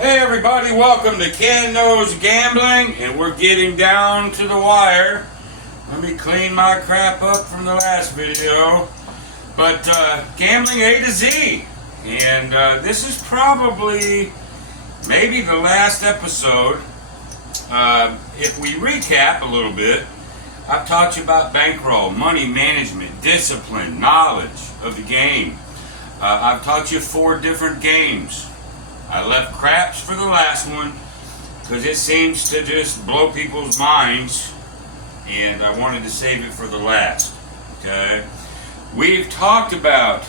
Hey everybody, welcome to Ken Knows Gambling, and we're getting down to the wire. Let me clean my crap up from the last video. But gambling A to Z, and this is probably maybe the last episode. If we recap a little bit, I've taught you about bankroll, money management, discipline, knowledge of the game. I've taught you 4 different games. I left craps for the last one because it seems to just blow people's minds, and I wanted to save it for the last. Okay, we've talked about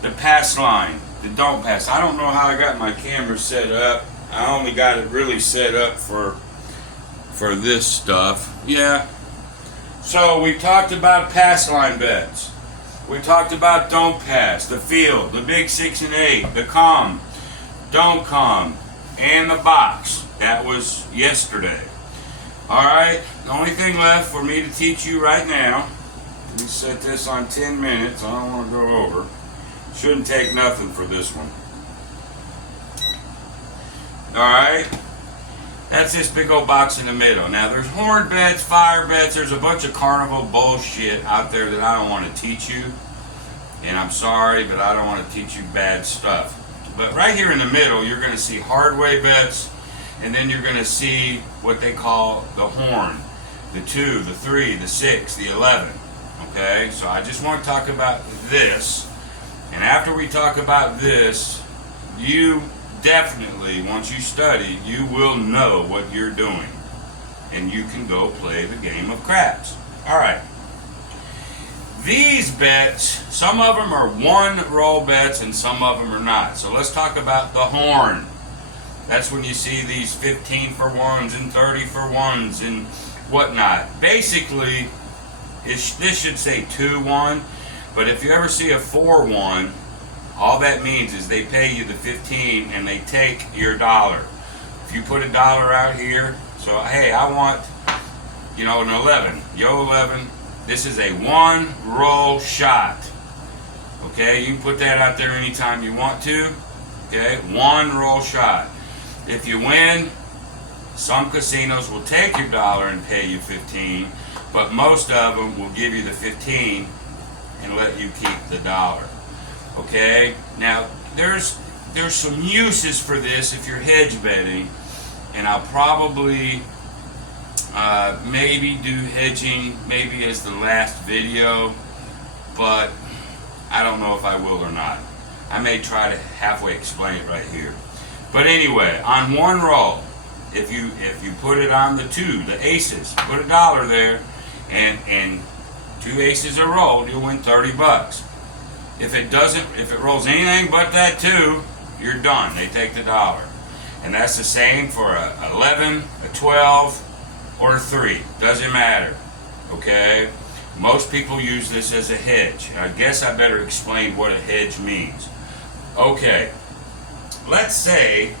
the pass line, the don't pass. I don't know how I got my camera set up. I only got it really set up for this stuff. Yeah. So we talked about pass line bets. We talked about don't pass, the field, the big 6 and 8, the calm, don't come, and the box. That was yesterday. Alright, the only thing left for me to teach you right now, let me set this on 10 minutes, I don't want to go over. Shouldn't take nothing for this one. Alright, that's this big old box in the middle. Now there's horn bets, fire bets, there's a bunch of carnival bullshit out there that I don't want to teach you. And I'm sorry, but I don't want to teach you bad stuff. But right here in the middle, you're going to see hard way bets, and then you're going to see what they call the horn, the 2, the 3, the 6, the 11. Okay, so I just want to talk about this, and after we talk about this, you definitely, once you study, you will know what you're doing, and you can go play the game of craps. All right. These bets, some of them are one roll bets and some of them are not. So let's talk about the horn. That's when you see these 15 for ones and 30 for ones and whatnot. Basically, this should say 2-1, but if you ever see a 4-1, all that means is they pay you the 15 and they take your dollar. If you put $1 out here, so hey, I want, an 11, yo 11. This is a 1 roll shot. Okay, you can put that out there anytime you want to. Okay, 1 roll shot. If you win, some casinos will take your dollar and pay you 15, but most of them will give you the 15 and let you keep the dollar. Okay, now there's some uses for this if you're hedge betting, and I'll probably maybe do hedging maybe as the last video, but I don't know if I will or not. I may try to halfway explain it right here. But anyway, on 1 roll, if you put it on the 2, the aces, put $1 there, and 2 aces are rolled, you'll win 30 bucks. If it rolls anything but that 2, you're done. They take the dollar. And that's the same for a 11, a 12, or 3, doesn't matter. Okay, most people use this as a hedge. I guess I better explain what a hedge means. Okay, let's say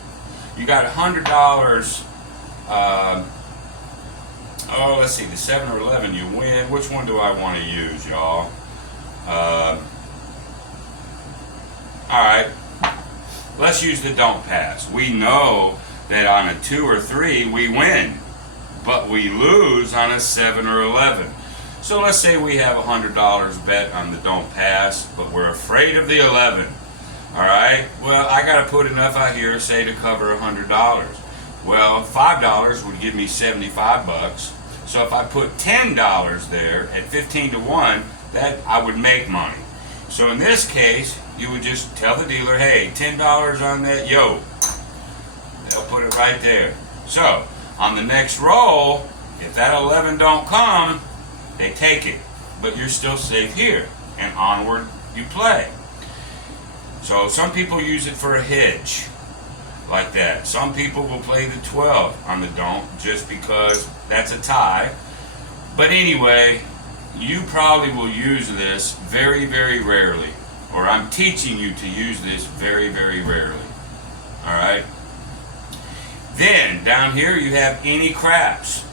you got $100. Let's see, the 7 or 11 you win. Which one do I want to use, y'all? All right, let's use the don't pass. We know that on a 2 or 3 we win, but we lose on a 7 or 11. So let's say we have $100 bet on the don't pass, but we're afraid of the 11. Alright, well, I got to put enough out here, say, to cover $100. Well, $5 would give me 75 bucks. So if I put $10 there at 15 to 1, that I would make money. So in this case, you would just tell the dealer, hey, $10 on that, yo. They'll put it right there. So on the next roll, if that 11 don't come, they take it, but you're still safe here, and onward you play. So some people use it for a hedge, like that. Some people will play the 12 on the don't, just because that's a tie. But anyway, you probably will use this very, very rarely, or I'm teaching you to use this very, very rarely. All right. Then down here you have any craps.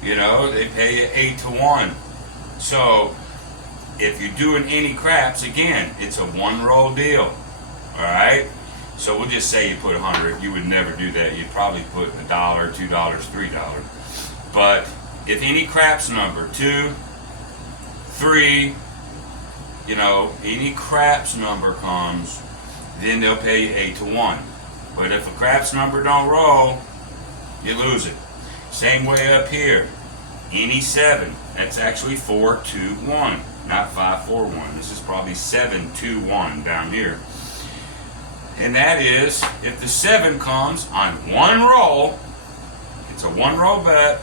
They pay you 8 to 1. So if you do an any craps, again, it's a 1 roll deal. All right. So we'll just say you put 100. You would never do that. You'd probably put $1, $2, $3. But if any craps number, 2, 3, you know, any craps number comes, then they'll pay you 8 to 1. But if a craps number don't roll, you lose it. Same way up here. Any 7, that's actually 4, 2, 1, not 5, 4, 1. This is probably 7, 2, 1 down here. And that is, if the 7 comes on one roll, it's a one roll bet,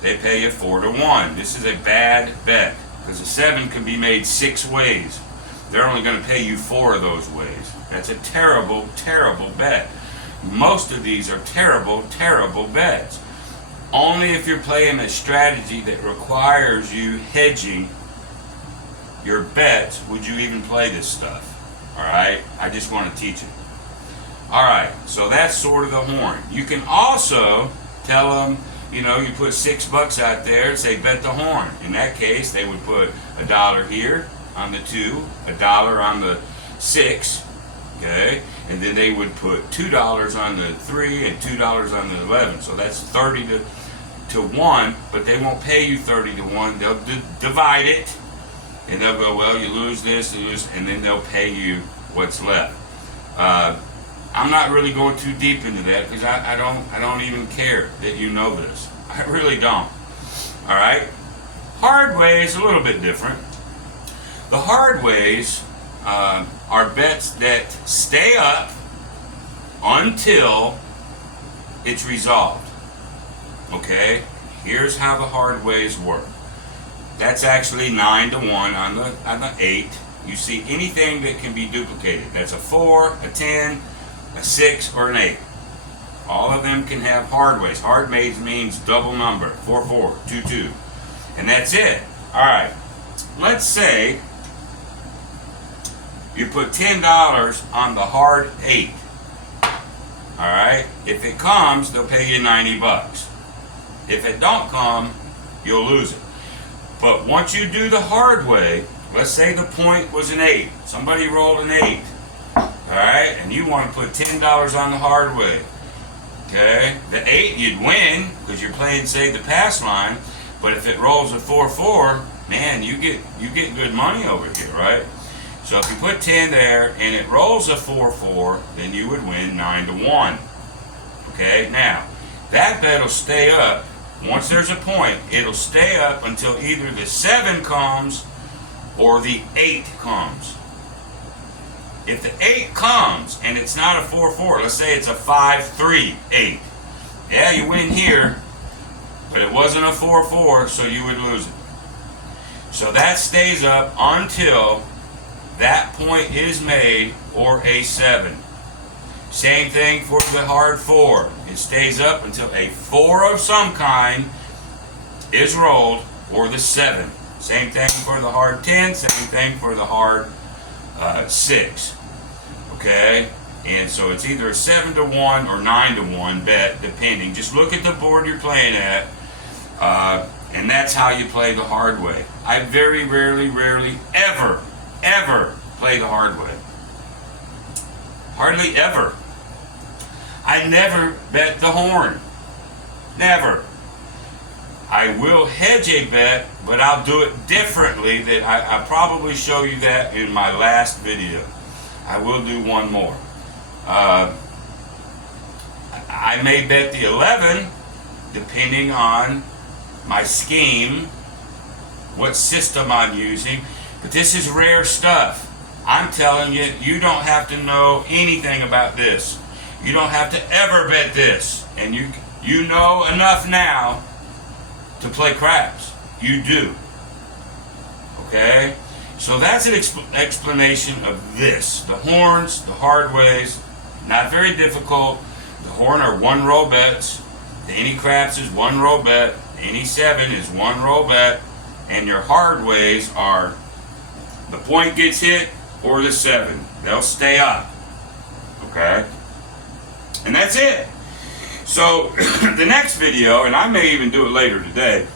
they pay you 4 to 1. This is a bad bet because a 7 can be made 6 ways. They're only going to pay you 4 of those ways. That's a terrible, terrible bet. Most of these are terrible, terrible bets. Only if you're playing a strategy that requires you hedging your bets would you even play this stuff. Alright? I just want to teach it. Alright, so that's sort of the horn. You can also tell them, you know, you put $6 out there and say bet the horn. In that case, they would put $1 here on the 2, $1 on the 6, okay? And then they would put $2 on the 3 and $2 on the 11. So that's 30 to 1, but they won't pay you 30 to 1. They'll divide it, and they'll go, well, you lose this, and then they'll pay you what's left. I'm not really going too deep into that because I don't even care that you know this. I really don't. All right? Hard way is a little bit different. The hard ways are bets that stay up until it's resolved. Okay? Here's how the hard ways work. That's actually 9 to 1 on the 8. You see anything that can be duplicated. That's a 4, a 10, a 6, or an 8. All of them can have hard ways. Hard ways means double number. 4, 4, 2, 2. And that's it. Alright. Let's say you put $10 on the hard 8. Alright? If it comes, they'll pay you $90. If it don't come, you'll lose it. But once you do the hard way, let's say the point was an 8. Somebody rolled an 8. Alright? And you want to put $10 on the hard way. Okay? The 8 you'd win because you're playing, say, the pass line. But if it rolls a 4-4, man, you get good money over here, right? So if you put 10 there and it rolls a 4-4, then you would win 9 to 1. Okay? Now, that bet will stay up. Once there's a point, it'll stay up until either the 7 comes or the 8 comes. If the 8 comes and it's not a 4-4, let's say it's a 5-3-8. Yeah, you win here, but it wasn't a 4-4, so you would lose it. So that stays up until that point is made or a 7. Same thing for the hard 4. It stays up until a 4 of some kind is rolled or the 7. Same thing for the hard 10, same thing for the hard 6. Okay? And so it's either a 7 to 1 or 9 to 1 bet, depending. Just look at the board you're playing at, and that's how you play the hard way. I very rarely, ever play the hard way. Hardly ever. I never bet the horn. Never. I will hedge a bet, but I'll do it differently. I'll probably show you that in my last video. I will do one more. I may bet the 11 depending on my scheme, what system I'm using, but this is rare stuff. I'm telling you, you don't have to know anything about this. You don't have to ever bet this. And you know enough now to play craps. You do. Okay? So that's an explanation of this. The horns, the hard ways, not very difficult. The horn are one roll bets. The any craps is one roll bet. Any 7 is one roll bet. And your hard ways are the point gets hit or the 7. They'll stay up. Okay? And that's it. So the next video, and I may even do it later today,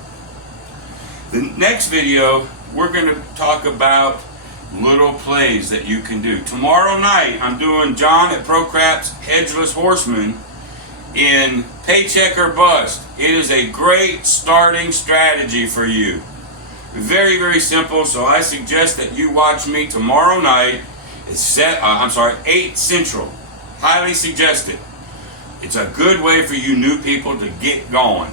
the next video we're going to talk about little plays that you can do. Tomorrow night, I'm doing John at Pro Craps Hedgeless Horseman in Paycheck or Bust. It is a great starting strategy for you. Very, very simple, so I suggest that you watch me tomorrow night. It's 8 Central. Highly suggested. It's a good way for you new people to get going.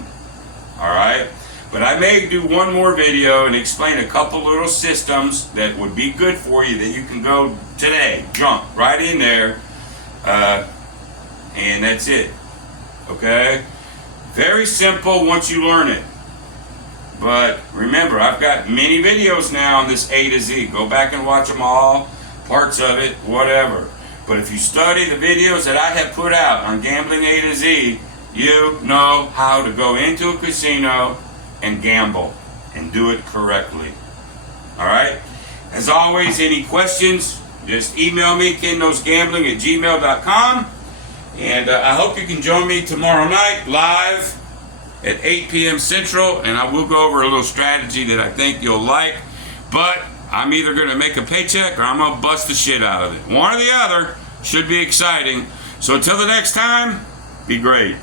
Alright? But I may do one more video and explain a couple little systems that would be good for you that you can go today, jump right in there, and that's it. Okay? Very simple once you learn it. But remember, I've got many videos now on this A to Z. Go back and watch them all, parts of it, whatever. But if you study the videos that I have put out on gambling A to Z, you know how to go into a casino and gamble and do it correctly. Alright? As always, any questions, just email me, kenknowsgambling@gmail.com. And I hope you can join me tomorrow night live at 8 p.m. Central, and I will go over a little strategy that I think you'll like. But I'm either going to make a paycheck or I'm going to bust the shit out of it. One or the other. Should be exciting. So until the next time, be great.